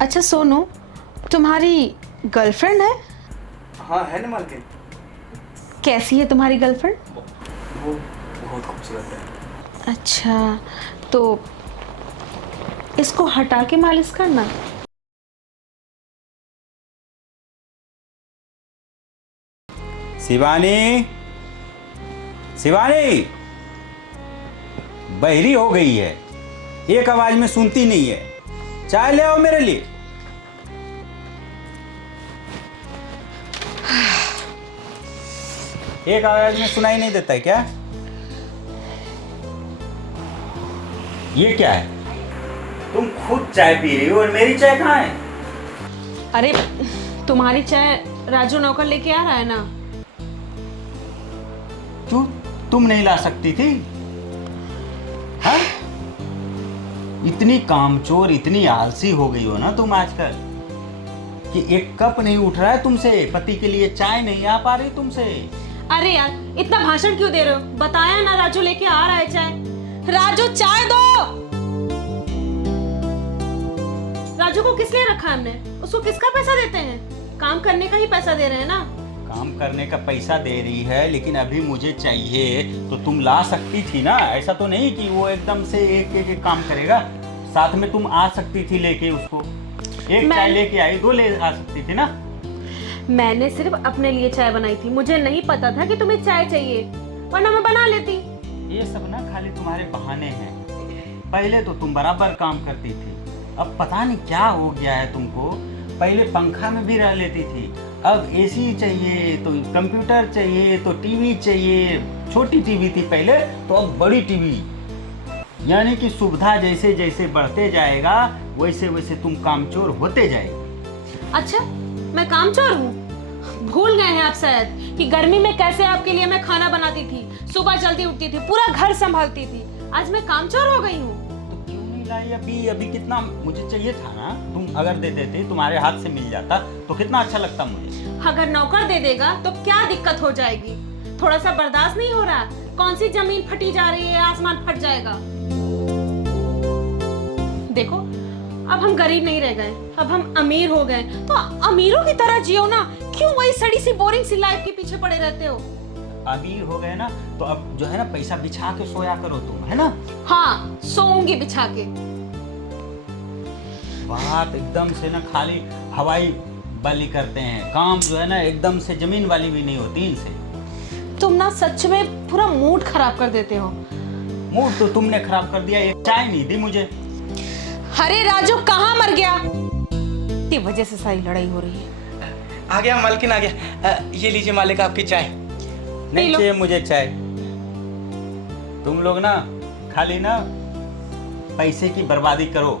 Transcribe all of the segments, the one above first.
अच्छा सोनू, तुम्हारी गर्लफ्रेंड है? हाँ है ना मालकिन। कैसी है तुम्हारी गर्लफ्रेंड? वो बहुत खूबसूरत है। अच्छा, तो इसको हटा के मालिश करना। शिवानी, शिवानी बहरी हो गई है, एक आवाज में सुनती नहीं है। चाय ले आओ मेरे लिए। एक आवाज में सुनाई नहीं देता है क्या? ये क्या है? तुम खुद चाय पी रही हो और मेरी चाय कहाँ है? अरे तुम्हारी चाय राजू नौकर लेके आ रहा है ना। क्यों तुम नहीं ला सकती थी? हाँ? इतनी कामचोर, इतनी आलसी हो गई हो ना तुम आजकल कि एक कप नहीं उठ रहा है तुमसे, पति के लिए चाय नहीं आ पा रही तुमसे। अरे यार, इतना भाषण क्यों दे रहे हो? बताया ना राजू लेके आ रहा है चाय। राजू चाय दो। राजू को किस लिए रखा है हमने? उसको किसका पैसा देते हैं? काम करने का ही पैसा दे रहे हैं ना। काम करने का पैसा दे रही है, लेकिन अभी मुझे चाहिए तो तुम ला सकती थी ना। ऐसा तो नहीं कि वो एकदम से एक काम करेगा। साथ में तुम आ सकती थी लेके उसको। एक चाय लेके आई, दो ले आ सकती थी ना। मैंने सिर्फ अपने लिए चाय बनाई थी, मुझे नहीं पता था कि तुम्हें चाय चाहिए, वरना मैं बना लेती। ये सब ना खाली तुम्हारे बहाने हैं। पहले तो तुम बराबर काम करती थी, अब पता नहीं क्या हो गया है तुमको। पहले पंखा में भी रह लेती थी, अब एसी चाहिए, तो कंप्यूटर चाहिए, तो टीवी चाहिए। छोटी टीवी थी पहले, तो अब बड़ी टीवी। यानी कि सुविधा जैसे जैसे बढ़ते जाएगा वैसे वैसे तुम कामचोर होते जाएगी। अच्छा, मैं कामचोर हूँ? भूल गए हैं आप शायद कि गर्मी में कैसे आपके लिए मैं खाना बनाती थी, सुबह जल्दी उठती थी, पूरा घर संभालती थी। आज मैं कामचोर हो गई हूँ। तो क्यों नहीं लाई? अभी अभी कितना मुझे चाहिए था ना। तुम अगर दे देते, तुम्हारे हाथ से मिल जाता तो कितना अच्छा लगता मुझे। अगर नौकर दे देगा तो क्या दिक्कत हो जाएगी? थोड़ा सा बर्दाश्त नहीं हो रहा? कौन सी जमीन फटी जा रही है, आसमान फट जाएगा। देखो, अब हम गरीब नहीं रह गए, अब हम अमीर हो गए, तो अमीरों की तरह जियो ना। क्यों वही सड़ी सी बोरिंग सी लाइफ के पीछे पड़े रहते हो? अमीर हो गए ना तो अब जो है ना पैसा बिछा के सोया करो तुम, है ना। हाँ, सोऊंगी बिछा के। बात एकदम से ना खाली हवाई वाली करते हैं, काम जो है ना एकदम से जमीन वाली भी नहीं होती इनसे। तुम ना सच में पूरा मूड खराब कर देते हो। मूड तो तुमने खराब कर दिया, एक चाय नहीं दी मुझे। अरे राजू कहाँ मर गया? की वजह से सारी लड़ाई हो रही है। आ गया मालकिन, आ गया। ये लीजिए मालिक आपकी चाय। नहीं चाहिए मुझे चाय। तुम लोग ना खाली ना पैसे की बर्बादी करो,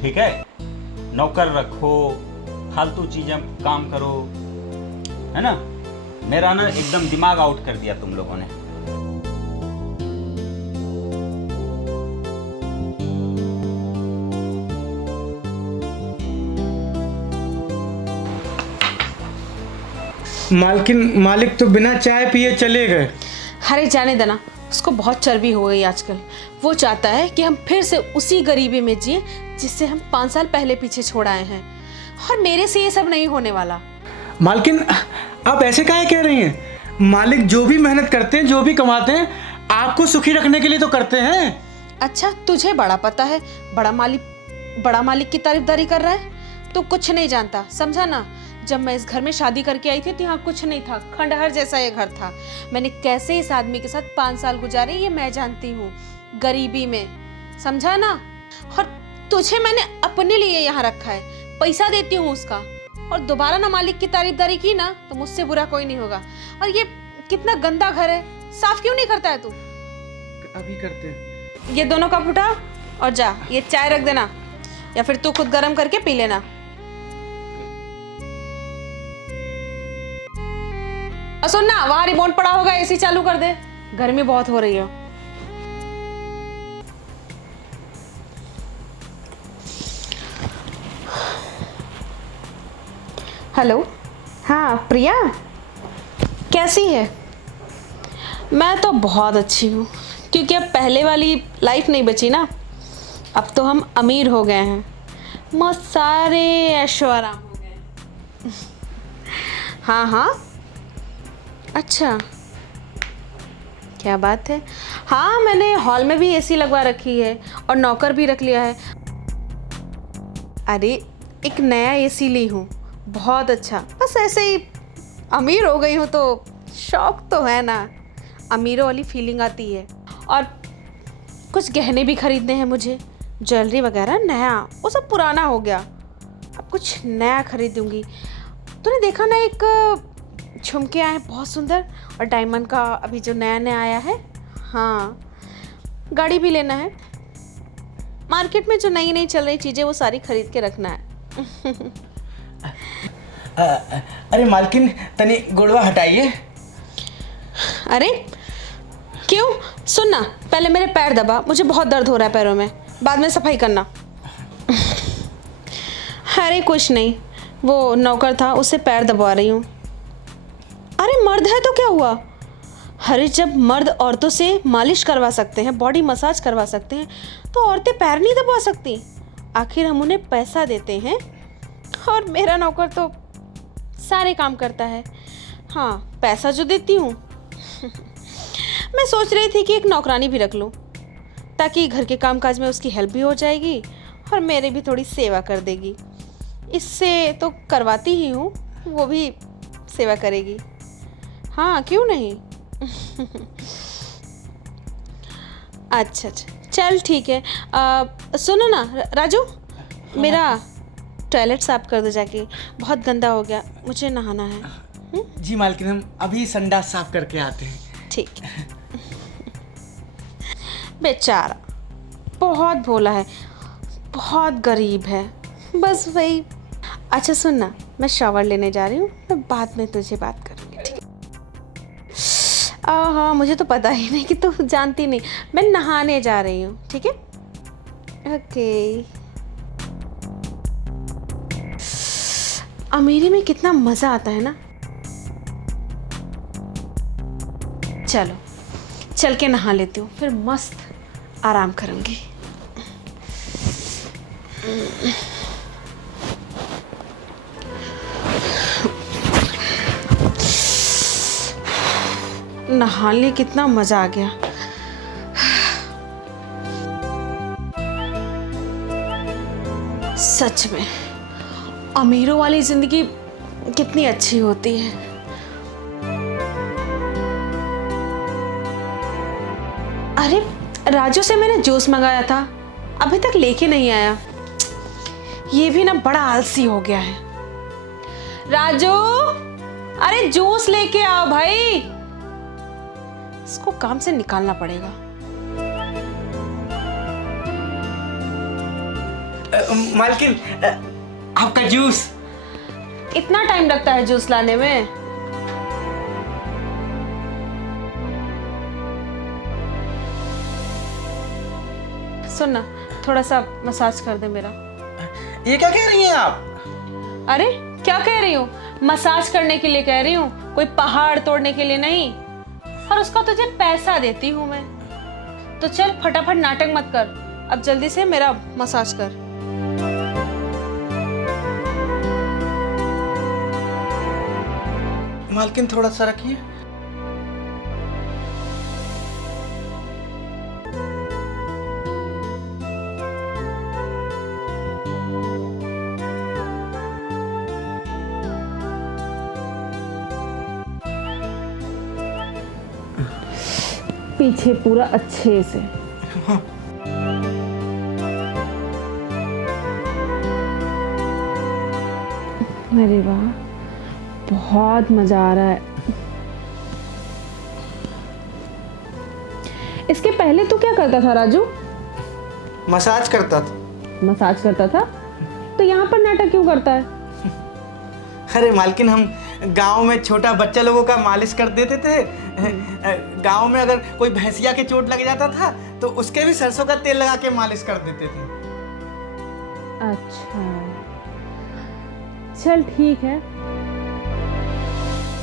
ठीक है। नौकर रखो, फालतू चीजें काम करो, है ना। मेरा ना एकदम दिमाग आउट कर दिया तुम लोगों ने। मालिक तो बिना चाय पिए चले गए। अरे जाने देना, उसको बहुत चर्बी हो गई आजकल। वो चाहता है कि हम फिर से उसी गरीबी में जिए जिससे हम 5 साल पहले पीछे छोड़ आए हैं, और मेरे से ये सब नहीं होने वाला। मालकिन, आप ऐसे काहे कह रही हैं? मालिक जो भी मेहनत करते हैं, जो भी कमाते हैं, आपको सुखी रखने के लिए तो करते हैं। अच्छा, तुझे बड़ा पता है। बड़ा मालिक की तारीफदारी कर रहा है। तू कुछ नहीं जानता, समझा ना। जब मैं इस घर में शादी करके आई थी तो यहाँ कुछ नहीं था, खंडहर जैसा ये घर था। मैंने कैसे इस आदमी के साथ 5 साल गुजारे ये मैं जानती हूँ, गरीबी में, समझा ना। और तुझे मैंने अपने लिए यहाँ रखा है, पैसा देती हूँ उसका, और दोबारा ना मालिक की तारीफदारी की ना तो मुझसे बुरा कोई नहीं होगा। और ये कितना गंदा घर है, साफ क्यों नहीं करता है तू? अभी करते हैं। ये दोनों कप उठा और जा, ये चाय रख देना, या फिर तू खुद गर्म करके पी लेना। और सुन ना, वहां रिमोट पड़ा होगा, एसी चालू कर दे, गर्मी बहुत हो रही है। हेलो, हाँ प्रिया, कैसी है? मैं तो बहुत अच्छी हूँ, क्योंकि अब पहले वाली लाइफ नहीं बची ना। अब तो हम अमीर हो गए हैं। मस्त सारे ऐशो आराम हो गए। हाँ हाँ, अच्छा क्या बात है। हाँ, मैंने हॉल में भी एसी लगवा रखी है और नौकर भी रख लिया है। अरे एक नया एसी ली हूँ, बहुत अच्छा। बस ऐसे ही अमीर हो गई हूँ तो शौक तो है ना, अमीरों वाली फीलिंग आती है। और कुछ गहने भी खरीदने हैं मुझे, ज्वेलरी वगैरह नया, वो सब पुराना हो गया, अब कुछ नया खरीदूंगी। तूने देखा ना एक झुमके आए बहुत सुंदर, और डायमंड का अभी जो नया नया आया है। हाँ, गाड़ी भी लेना है। मार्केट में जो नई नई चल रही चीज़ें वो सारी खरीद के रखना है। अरे मालकिन, तनी गुड़वा हटाइए। अरे क्यों? सुन ना, पहले मेरे पैर दबा, मुझे बहुत दर्द हो रहा है पैरों में, बाद में सफाई करना। अरे कुछ नहीं, वो नौकर था, उससे पैर दबा रही हूँ। अरे मर्द है तो क्या हुआ? अरे जब मर्द औरतों से मालिश करवा सकते हैं, बॉडी मसाज करवा सकते हैं, तो औरतें पैर नहीं दबा सकती? आखिर हम उन्हें पैसा देते हैं, और मेरा नौकर तो सारे काम करता है। हाँ, पैसा जो देती हूँ। मैं सोच रही थी कि एक नौकरानी भी रख लूँ, ताकि घर के कामकाज में उसकी हेल्प भी हो जाएगी और मेरी भी थोड़ी सेवा कर देगी। इससे तो करवाती ही हूँ, वो भी सेवा करेगी। हाँ, क्यों नहीं। अच्छा, चल ठीक है। सुनो ना राजू, मेरा टॉयलेट साफ कर दो जाके, बहुत गंदा हो गया, मुझे नहाना है। जी मालकिन, हम अभी संडास साफ करके आते हैं। ठीक है। बेचारा बहुत भोला है, बहुत गरीब है, बस वही। अच्छा सुन ना, मैं शावर लेने जा रही हूँ, मैं बाद में तुझे बात करूँगी, ठीक है? हाँ, मुझे तो पता ही नहीं कि तू जानती नहीं, मैं नहाने जा रही हूँ, ठीक है? ओके। अमीरी में कितना मज़ा आता है ना। चलो चल के नहा लेती हूँ, फिर मस्त आराम करूँगी। नहाने कितना मज़ा आ गया। सच में अमीरों वाली ज़िंदगी कितनी अच्छी होती है। अरे राजू से मैंने जूस मंगाया था, अभी तक लेके नहीं आया। ये भी ना बड़ा आलसी हो गया है। राजू, अरे जूस लेके आओ भाई, इसको काम से निकालना पड़ेगा। मालकिन, आपका जूस। इतना टाइम लगता है जूस लाने में? सुन ना, थोड़ा सा मसाज कर दे मेरा। ये क्या कह रही हैं आप? अरे क्या कह रही हूँ? मसाज करने के लिए कह रही हूँ, कोई पहाड़ तोड़ने के लिए नहीं। और उसका तुझे पैसा देती हूँ मैं। तो चल फटाफट नाटक मत कर, अब जल्दी से मेरा मसाज कर। मालकिन थोड़ा सा रखिए। पीछे पूरा अच्छे से। अरे वाह, बहुत मजा आ रहा है। इसके पहले तू क्या करता था राजू? मसाज करता था। मसाज करता था? तो यहाँ पर नाटक क्यों करता है? अरे मालकिन, हम गांव में छोटा बच्चा लोगों का मालिश कर देते थे। गांव में अगर कोई भैंसिया के चोट लग जाता था तो उसके भी सरसों का तेल लगा के मालिश कर देते थे। अच्छा, चल ठीक है।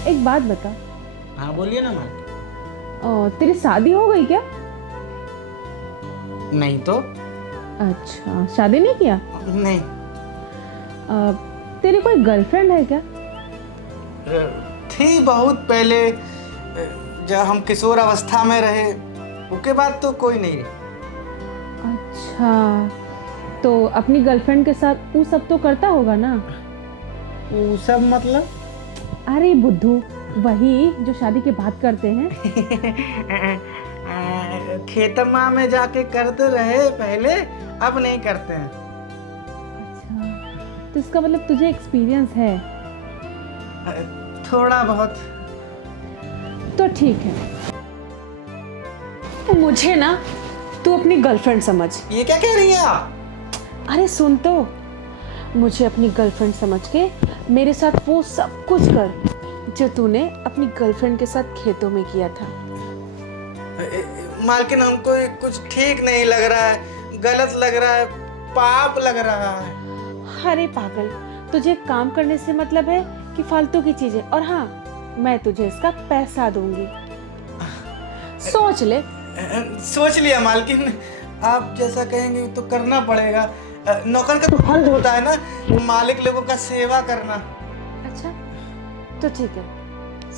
एक बात बता। हाँ बोलिए ना मालकिन। तेरी शादी हो गई क्या? नहीं तो। अच्छा, शादी नहीं किया? नहीं। तेरी कोई गर्लफ्रेंड है क्या? थी बहुत पहले, जब हम किशोर अवस्था में रहे, उसके बाद तो कोई नहीं। अच्छा, तो अपनी गर्लफ्रेंड के साथ वो सब तो करता होगा ना? वो सब मतलब? अरे बुद्धू, वही जो शादी के बाद करते हैं। खेतमा में जाके करते रहे पहले, अब नहीं करते हैं। अच्छा, तो इसका मतलब तुझे एक्सपीरियंस है? थोड़ा बहुत। तो ठीक है, तो मुझे ना तू अपनी गर्लफ्रेंड समझ। ये क्या कह रही हैं आप? अरे सुन तो, मुझे अपनी गर्लफ्रेंड समझ के मेरे साथ वो सब कुछ कर जो तूने अपनी गर्लफ्रेंड के साथ खेतों में किया था। मालकिन, हमको ये कुछ ठीक नहीं लग रहा है, गलत लग रहा है, पाप लग रहा है। अरे पागल, तुझे काम करने से मतलब है कि फालतू की चीजें? और हाँ, मैं तुझे इसका पैसा दूंगी, सोच ले। सोच लिया मालकिन, आप जैसा कहेंगे तो करना पड़ेगा। नौकर का तो फर्ज होता है ना मालिक लोगों का सेवा करना। अच्छा, तो ठीक है,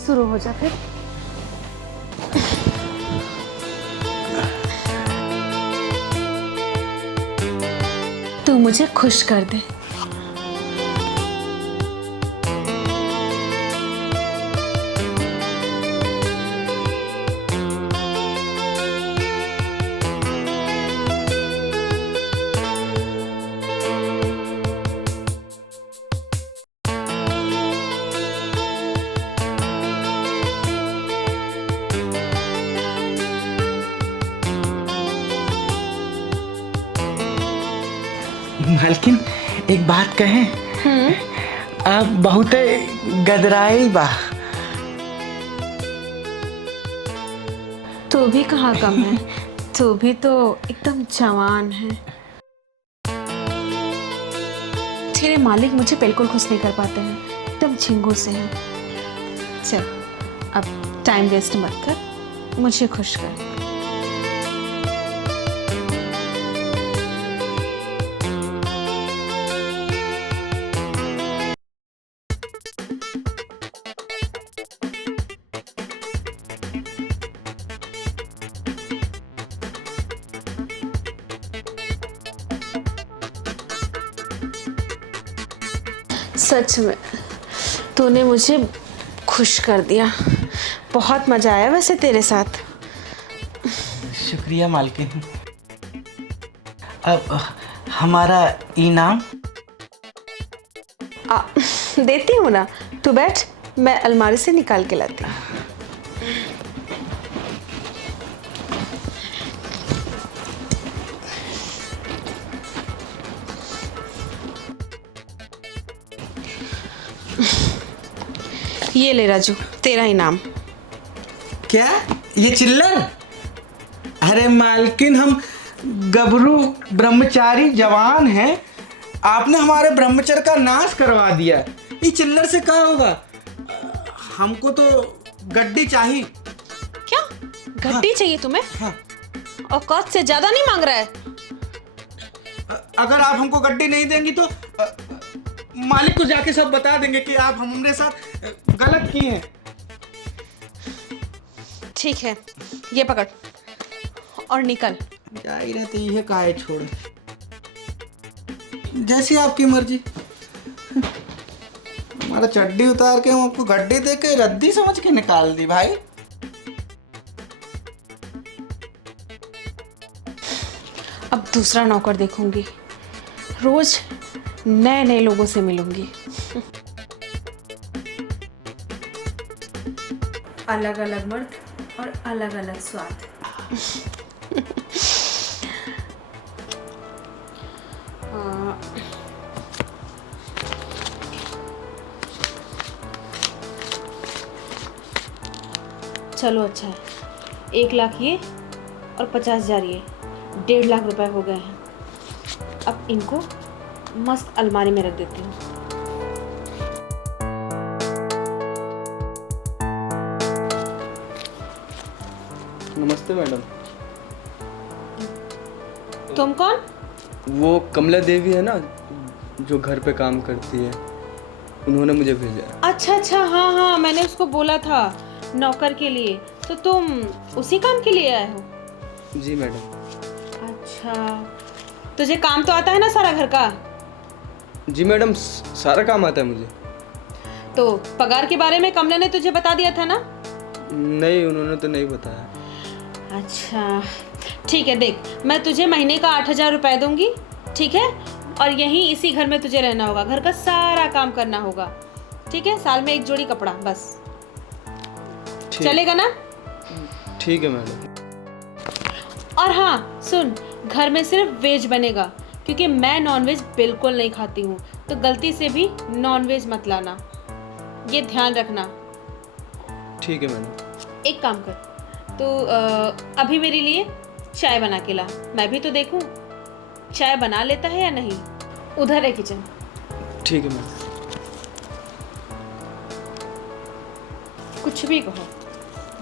शुरू हो जा फिर। तू मुझे खुश कर दे। मालकिन, एक बात कहें? आप बहुत गदराई बा। तू भी कहाँ कम है, तू भी तो एकदम जवान है। तेरे मालिक मुझे बिल्कुल खुश नहीं कर पाते हैं, एकदम झिंगुर से हैं। चल, अब टाइम वेस्ट मत कर, मुझे खुश कर। सच में तूने मुझे खुश कर दिया, बहुत मजा आया वैसे तेरे साथ। शुक्रिया मालकिन। अब हमारा इनाम? देती हूँ ना, तू बैठ, मैं अलमारी से निकाल के लाती हूँ। ये ले राजू, तेरा इनाम। क्या ये चिल्लर? अरे मालकिन, हम गबरू ब्रह्मचारी जवान हैं, आपने हमारे ब्रह्मचर्य का नाश करवा दिया। ये चिल्लर से क्या होगा? हमको तो गड्डी चाहिए। क्या गड्डी चाहिए तुम्हें? हाँ। औकात से ज्यादा नहीं मांग रहा है? अगर आप हमको गड्डी नहीं देंगी तो मालिक को जाके सब बता देंगे कि आप हमारे साथ गलत किए हैं। ठीक है, ये पकड़ और निकल। जा ही रहते ये काहे छोड़, जैसी आपकी मर्जी। हमारा चड्डी उतार के हम आपको गड्डी दे के रद्दी समझ के निकाल दी भाई। अब दूसरा नौकर देखूंगी, रोज नए नए लोगों से मिलूंगी। अलग अलग मर्द और अलग अलग स्वाद। चलो अच्छा है, 1 लाख ये और 50,000 ये, 1.5 लाख रुपए हो गए हैं। अब इनको मस्त अलमारी में रख देती हूँ। नमस्ते मैडम। तुम कौन? वो कमला देवी है ना, जो घर पे काम करती है, उन्होंने मुझे भेजा है। अच्छा अच्छा, हाँ हाँ, मैंने उसको बोला था नौकर के लिए। तो तुम उसी काम के लिए आए हो? जी मैडम। अच्छा, तुझे काम तो आता है ना सारा घर का? जी मैडम, सारा काम आता है मुझे। तो पगार के बारे में कमले ने तुझे बता दिया था ना? नहीं, उन्होंने तो नहीं बताया। अच्छा ठीक है, देख मैं तुझे महीने का 8,000 रुपए दूंगी, ठीक है? और यहीं इसी घर में तुझे रहना होगा, घर का सारा काम करना होगा, ठीक है? साल में एक जोड़ी कपड़ा बस। चलेगा ना? ठीक है मैडम। और हाँ सुन, घर में सिर्फ वेज बनेगा, क्योंकि मैं नॉनवेज बिल्कुल नहीं खाती हूँ, तो गलती से भी नॉनवेज मत लाना, ये ध्यान रखना। ठीक है मैडम। एक काम कर, तो अभी मेरे लिए चाय बना के ला, मैं भी तो देखूं चाय बना लेता है या नहीं। उधर है किचन। ठीक है मैडम। कुछ भी कहो,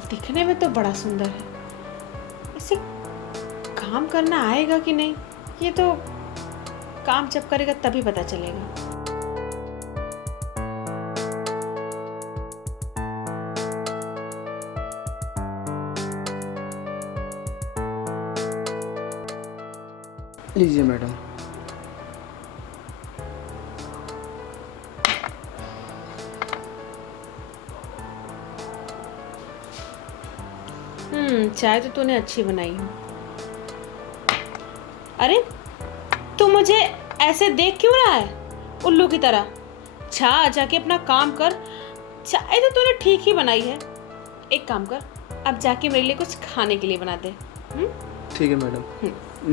दिखने में तो बड़ा सुंदर है, इसे काम करना आएगा कि नहीं, ये तो काम जब करेगा तभी पता चलेगा। लीजिए मैडम। चाय तो तूने अच्छी बनाई है। अरे तू मुझे ऐसे देख क्यों रहा है उल्लू की तरह? जाके अपना काम कर, चाय तो तूने ठीक ही बनाई है। एक काम कर, अब जाके मेरे लिए कुछ खाने के लिए बना दे। ठीक है मैडम।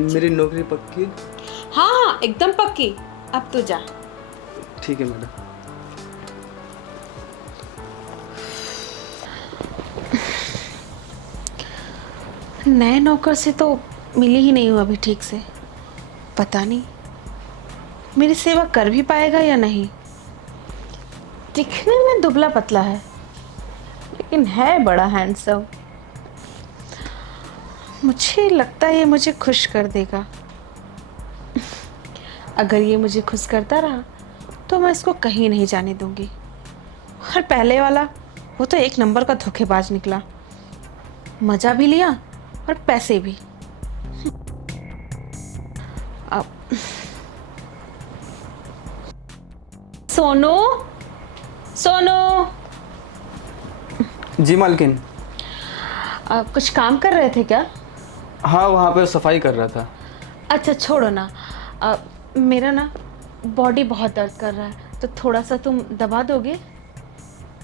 मेरी नौकरी पक्की? हाँ हाँ एकदम पक्की, अब तू जा। ठीक है मैडम। नए नौकर से तो मिली ही नहीं हूँ अभी ठीक से, पता नहीं मेरी सेवा कर भी पाएगा या नहीं। दिखने में दुबला पतला है, लेकिन है बड़ा हैंडसम। मुझे लगता है ये मुझे खुश कर देगा। अगर ये मुझे खुश करता रहा तो मैं इसको कहीं नहीं जाने दूंगी। और पहले वाला वो तो एक नंबर का धोखेबाज निकला, मजा भी लिया और पैसे भी। अब सोनू, सोनू। जी मालकिन। कुछ काम कर रहे थे क्या? हाँ, वहाँ पे सफाई कर रहा था। अच्छा छोड़ो ना, मेरा ना बॉडी बहुत दर्द कर रहा है, तो थोड़ा सा तुम दबा दोगे?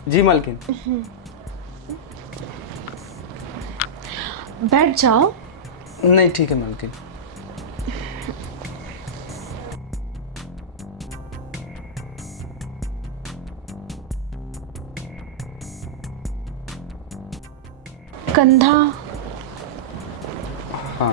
जी मालकिन। बैठ जाओ। नहीं, ठीक है मालकिन। कंधा। हाँ।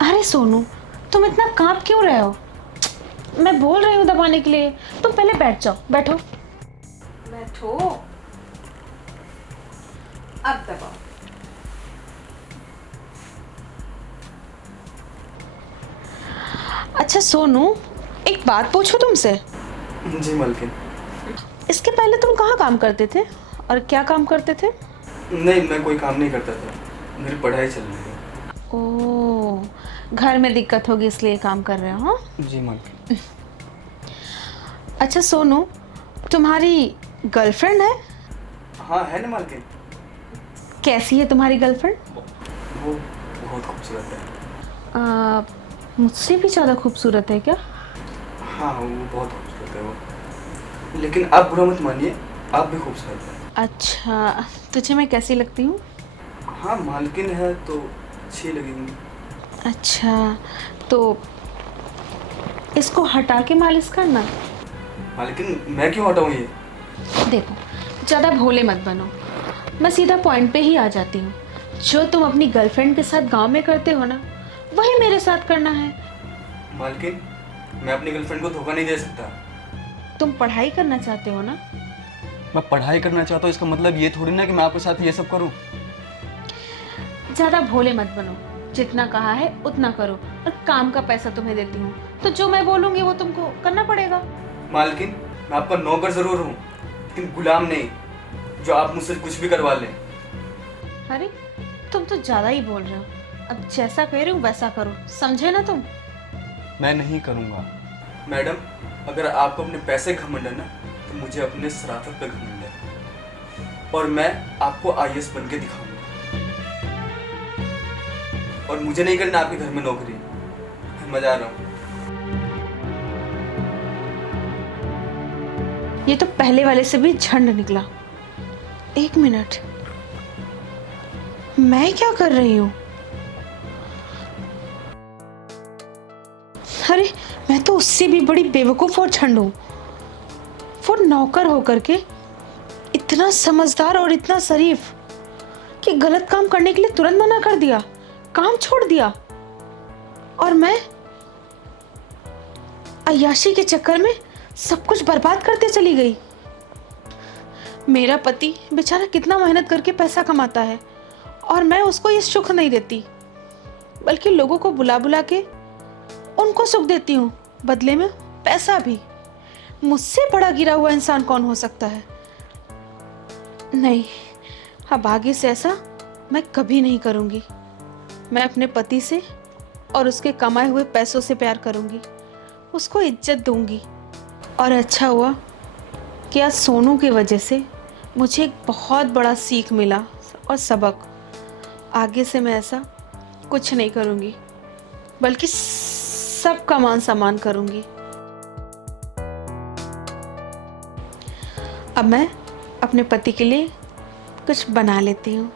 अरे सोनू, तुम इतना कांप क्यों रहे हो? मैं बोल रही हूँ दबाने के लिए, तुम पहले बैठ जाओ। बैठो बैठो, अब दबाओ। अच्छा सोनू, एक बात पूछूं तुमसे? जी मालकिन। इसके पहले तुम कहाँ काम करते थे और क्या काम करते थे? नहीं, मैं कोई काम नहीं करता था, मेरी पढ़ाई चल रही है। ओह, घर में दिक्कत होगी इसलिए काम कर रहे हो? हाँ जी मालकिन। अच्छा सोनू, तुम्हारी गर्लफ्रेंड है? हाँ है ना मालकिन। कैसी है तुम्हारी गर्लफ्रेंड? वो बहुत खूबसूरत है। मुझसे भी ज़्यादा खूबसूरत है क्या? हाँ, वो बहुत खूबसूरत है वो। लेकिन आप बुरा मत मानिए, आप भी खूबसूरत हैं। अच्छा, तुझे मैं कैसी लगती हूँ? हाँ, मालकिन है तो अच्छी लगेंगी। अच्छा, तो इसको हटा के मालिश करना। मालकिन मैं क्यों हटाऊँ ये? देखो, ज़्यादा भोले मत बनो, मैं सीधा पॉइंट पे ही आ जाती हूँ। जो तुम अपनी गर्लफ्रेंड के साथ गांव में करते हो ना, वही मेरे साथ करना है। मालकिन, मैं अपनी गर्लफ्रेंड को धोखा नहीं दे सकता। तुम पढ़ाई करना चाहते हो ना, मैं पढ़ाई करना चाहता हूँ, इसका मतलब ये थोड़ी ना कि मैं आपके साथ ये सब करूँ। ज्यादा भोले मत बनो, जितना कहा है उतना करो, और काम का पैसा तुम्हें देती हूँ, तो जो मैं बोलूंगी वो तुमको करना पड़ेगा। मालकिन, मैं आपका नौकर जरूर हूँ, लेकिन गुलाम नहीं, जो आप मुझसे कुछ भी करवा लें। अरे तुम तो ज्यादा ही बोल रहे हो, अब जैसा कह रही हूँ वैसा करो, समझे ना तुम। मैं नहीं करूँगा। मैडम, अगर आपको अपने पैसे घमंड है ना, तो मुझे अपने शराफत पे घमंड है, और मैं आपको IAS बन के दिखाऊंगा। और मुझे नहीं करना आपके घर में नौकरी, मैं जा रहा हूँ। ये तो पहले वाले से भी झंड निकला। एक मिनट, मैं क्या कर रही हूँ? अरे मैं तो उससे भी बड़ी बेवकूफ और झंड हूँ। वो नौकर होकर के इतना समझदार और इतना शरीफ कि गलत काम करने के लिए तुरंत मना कर दिया, काम छोड़ दिया, और मैं अय्याशी के चक्कर में सब कुछ बर्बाद करते चली गई। मेरा पति बेचारा कितना मेहनत करके पैसा कमाता है, और मैं उसको ये सुख नहीं देती, बल्कि लोगों को बुला बुला के उनको सुख देती हूँ, बदले में पैसा भी। मुझसे बड़ा गिरा हुआ इंसान कौन हो सकता है? नहीं, अब आगे से ऐसा मैं कभी नहीं करूँगी। मैं अपने पति से और उसके कमाए हुए पैसों से प्यार करूँगी, उसको इज्जत दूँगी। और अच्छा हुआ कि आज सोनू की वजह से मुझे एक बहुत बड़ा सीख मिला और सबक। आगे से मैं ऐसा कुछ नहीं करूँगी, बल्कि सबका मान सम्मान करूँगी। अब मैं अपने पति के लिए कुछ बना लेती हूँ।